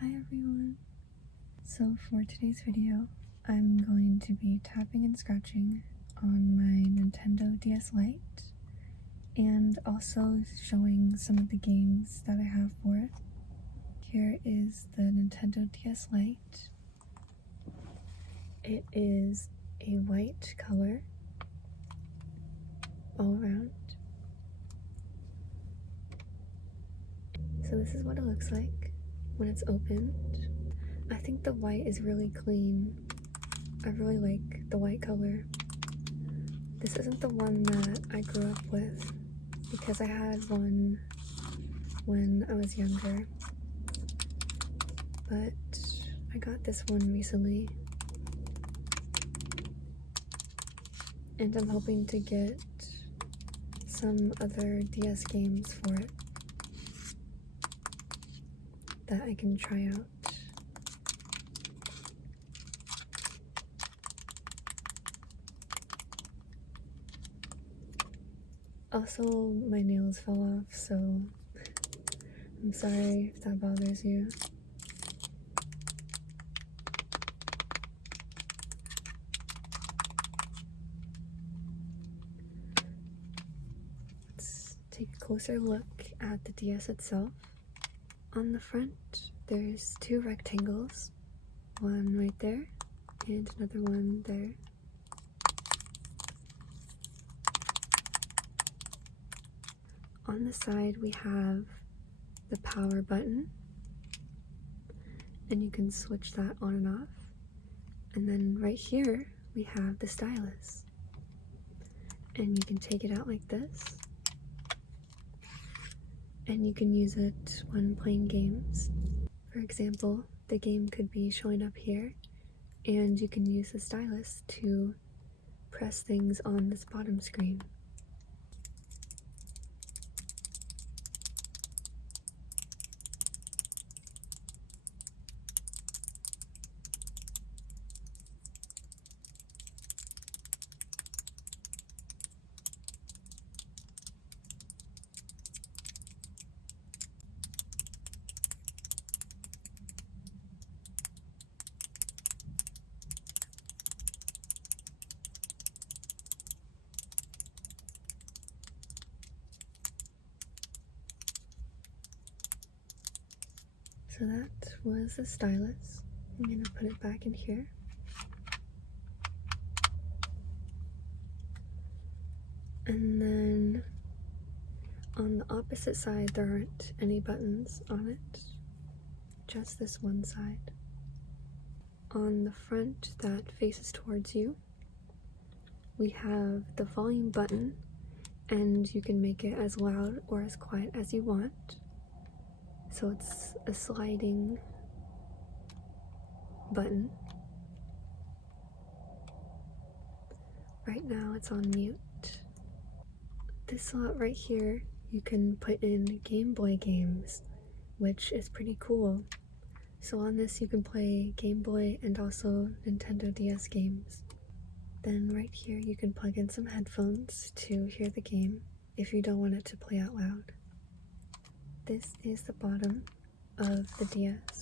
Hi everyone! So for today's video, I'm going to be tapping and scratching on my Nintendo DS Lite and also showing some of the games that I have for it. Here is the Nintendo DS Lite. It is a white color all around. So this is what it looks like when it's opened. I think the white is really clean. I really like the white color. This isn't the one that I grew up with because I had one when I was younger, but I got this one recently and I'm hoping to get some other DS games for it that I can try out. Also, my nails fell off, so I'm sorry if that bothers you. Let's take a closer look at the DS itself. On the front, there's two rectangles, one right there and another one there. On the side, we have the power button, and you can switch that on and off. And then right here, we have the stylus, and you can take it out like this, and you can use it when playing games. For example, the game could be showing up here, and you can use the stylus to press things on this bottom screen. So that was the stylus. I'm going to put it back in here. And then on the opposite side, there aren't any buttons on it, just this one side. On the front that faces towards you, we have the volume button, and you can make it as loud or as quiet as you want. So it's a sliding button. Right now it's on mute. This slot right here, you can put in Game Boy games, which is pretty cool. So on this you can play Game Boy and also Nintendo DS games. Then right here you can plug in some headphones to hear the game if you don't want it to play out loud. This is the bottom of the DS.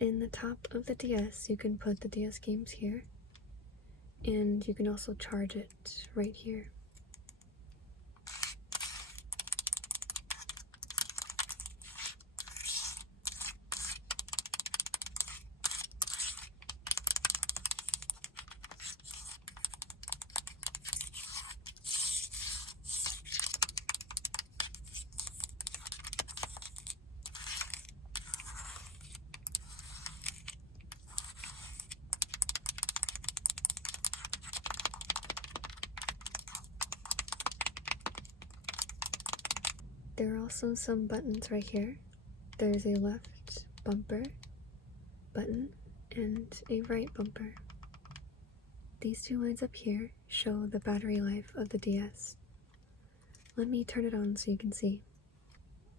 In the top of the DS, you can put the DS games here, and you can also charge it right here. There are also some buttons right here. There's a left bumper button and a right bumper. These two lines up here show the battery life of the DS. Let me turn it on so you can see.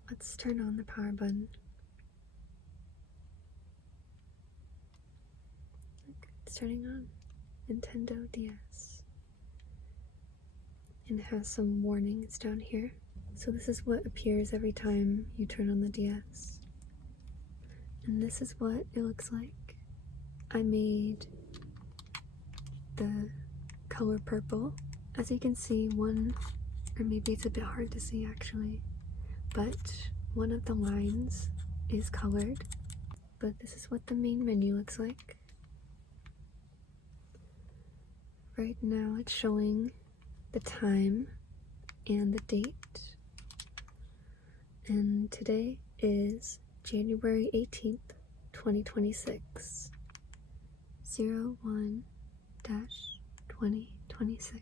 Let's turn on the power button. Look, it's turning on. Nintendo DS. And it has some warnings down here. So this is what appears every time you turn on the DS. And this is what it looks like. I made the color purple. As you can see, or maybe it's a bit hard to see actually, but one of the lines is colored. But this is what the main menu looks like. Right now it's showing the time and the date. And today is January 18th, 2026. 01-2026.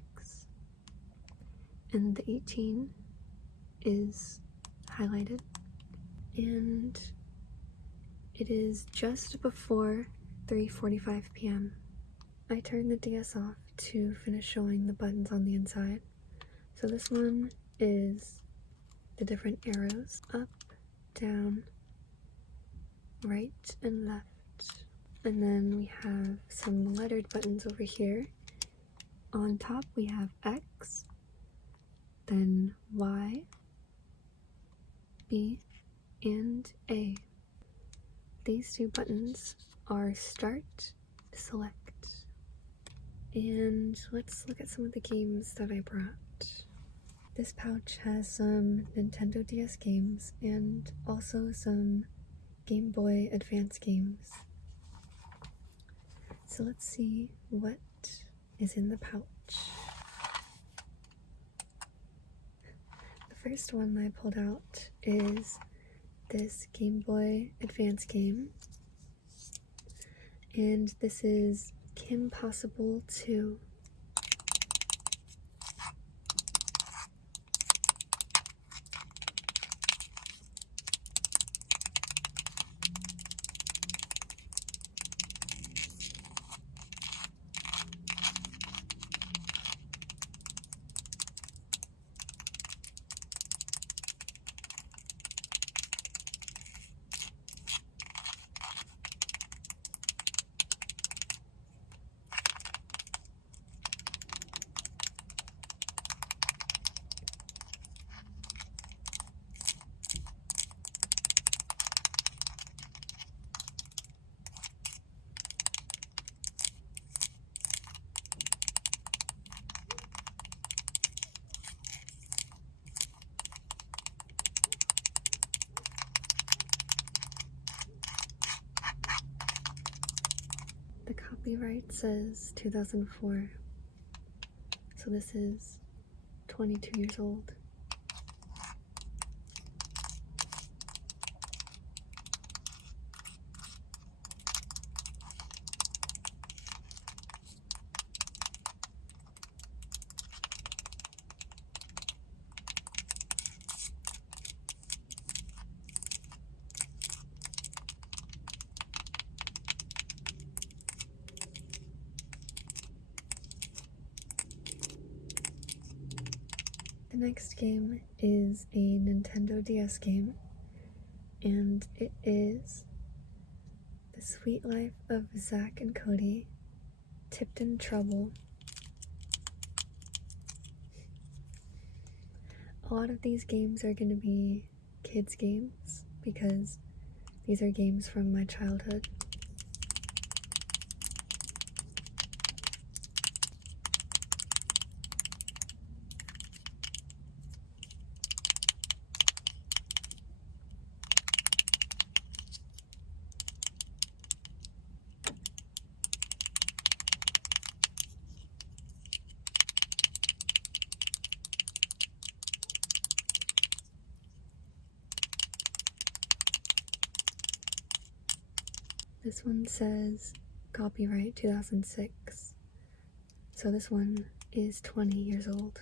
And the 18 is highlighted. And it is just before 3:45 p.m. I turned the DS off to finish showing the buttons on the inside. So this one is the different arrows: up, down, right, and left. And then we have some lettered buttons over here. On top we have X, then Y, B, and A. These two buttons are start, select. And let's look at some of the games that I brought. This pouch has some Nintendo DS games and also some Game Boy Advance games. So let's see what is in the pouch. The first one I pulled out is this Game Boy Advance game. And this is Kim Possible 2. The copyright says 2004, so this is 22 years old. The next game is a Nintendo DS game, and it is The Sweet Life of Zack and Cody, Tipped in Trouble. A lot of these games are going to be kids' games because these are games from my childhood. This one says copyright 2006, so this one is 20 years old.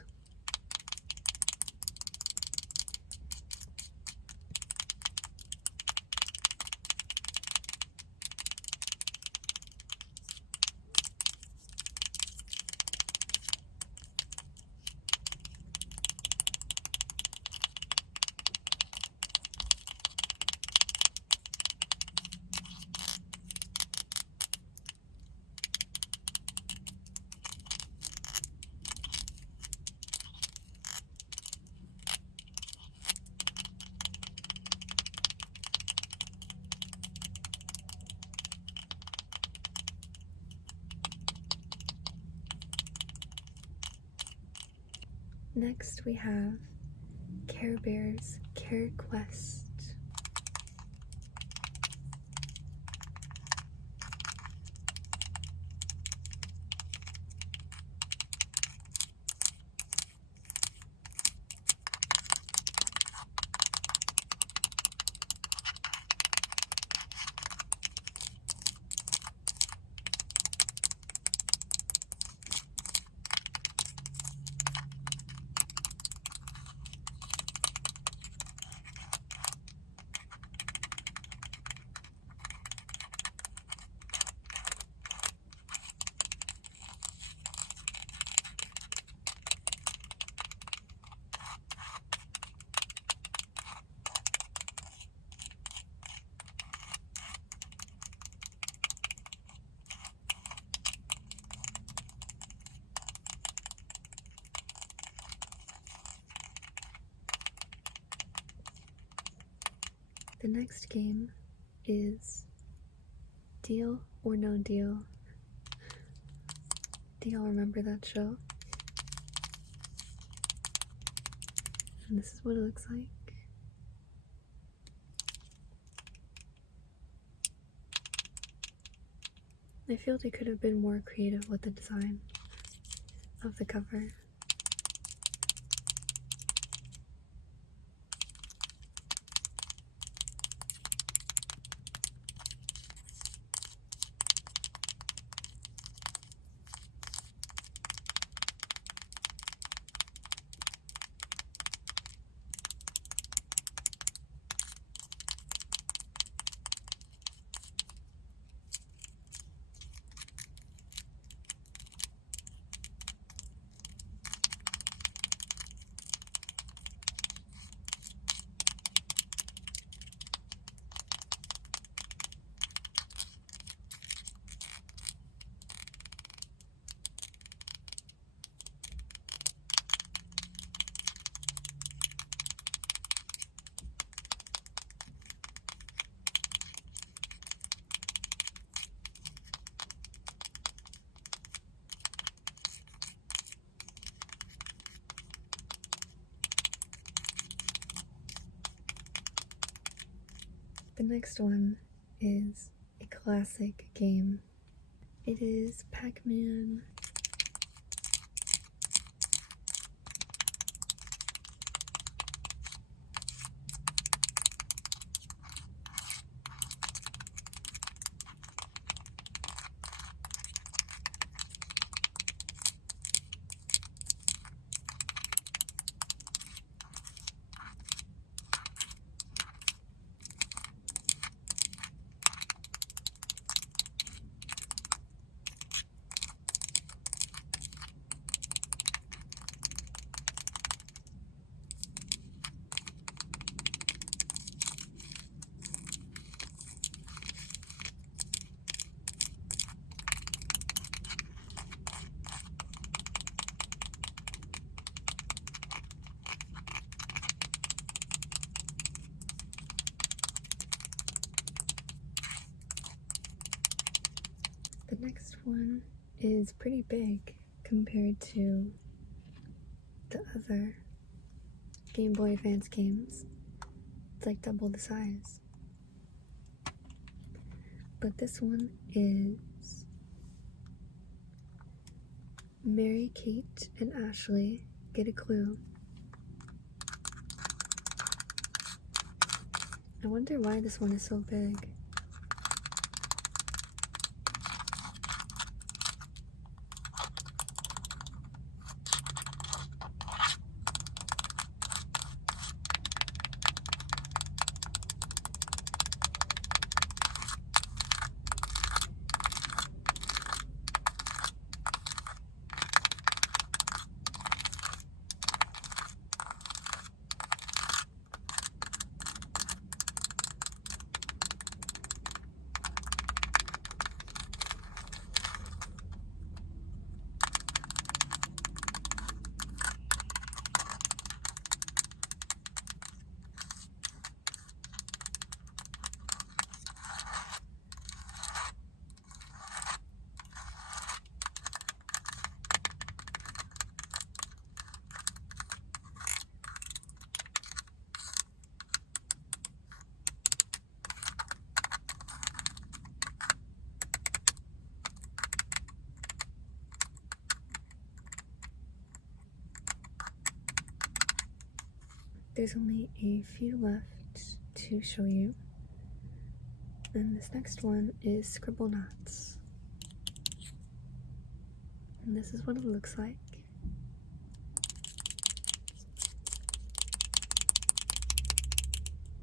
Next we have Care Bear's Care Quest. The next game is Deal or No Deal. Do y'all remember that show? And this is what it looks like. I feel they could have been more creative with the design of the cover. The next one is a classic game. It is Pac-Man. The next one is pretty big compared to the other Game Boy Advance games. It's like double the size. But this one is Mary Kate and Ashley Get a Clue. I wonder why this one is so big. there's only a few left to show you. And this next one is Scribble Knots. And this is what it looks like.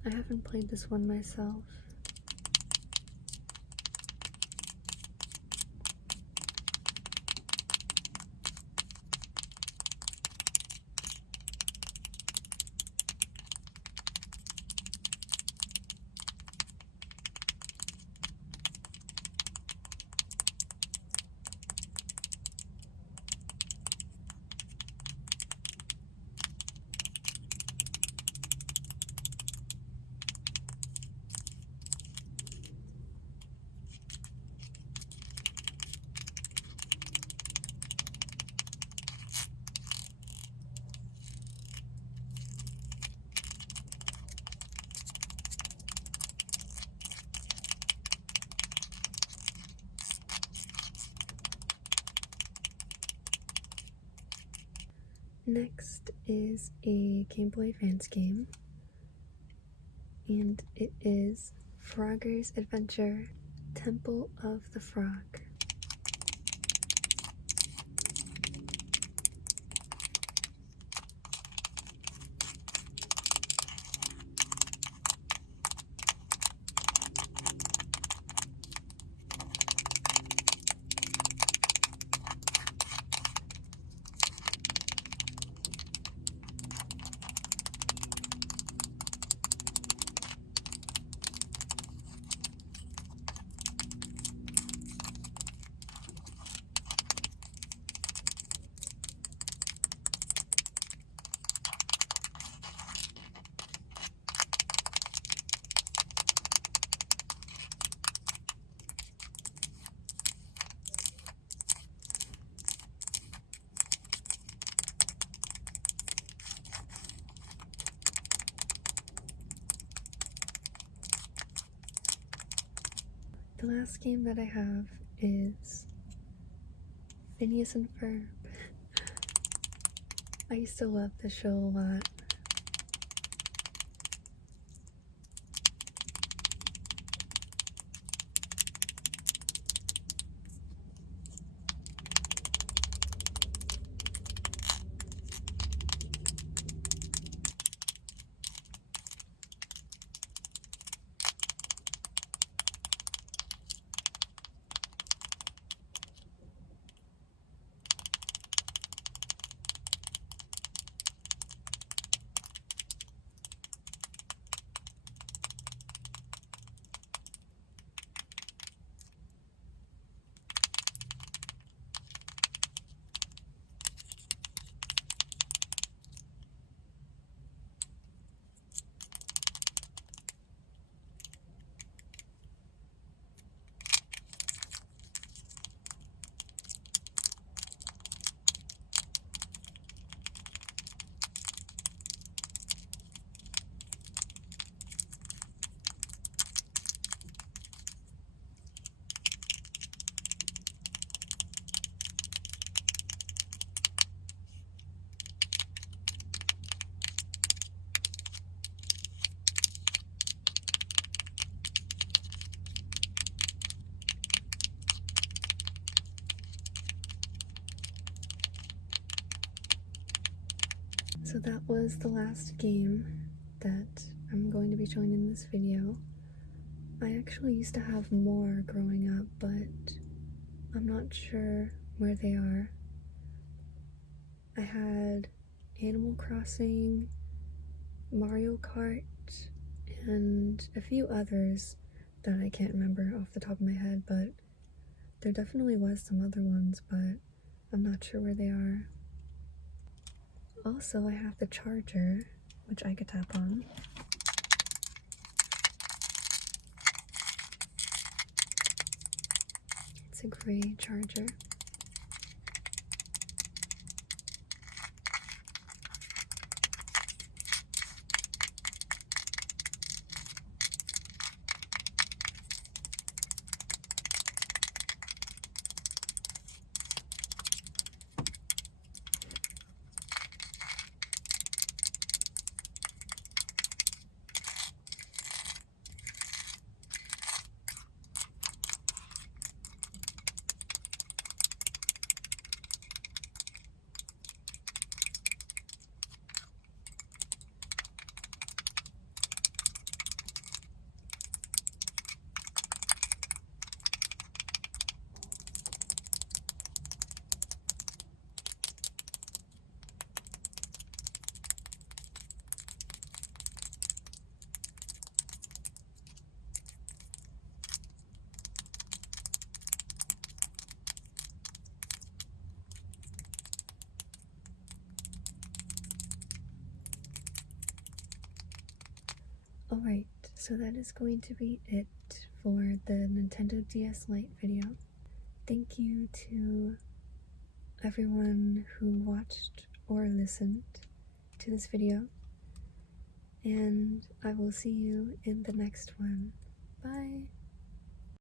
I haven't played this one myself. Next is a Game Boy Advance game, and it is Frogger's Adventure: Temple of the Frog. The last game that I have is Phineas and Ferb. I used to love this show a lot. So that was the last game that I'm going to be showing in this video. I actually used to have more growing up, but I'm not sure where they are. I had Animal Crossing, Mario Kart, and a few others that I can't remember off the top of my head, but there definitely was some other ones, but I'm not sure where they are. Also, I have the charger, which I could tap on. It's a gray charger. Alright, so that is going to be it for the Nintendo DS Lite video. Thank you to everyone who watched or listened to this video, and I will see you in the next one. Bye!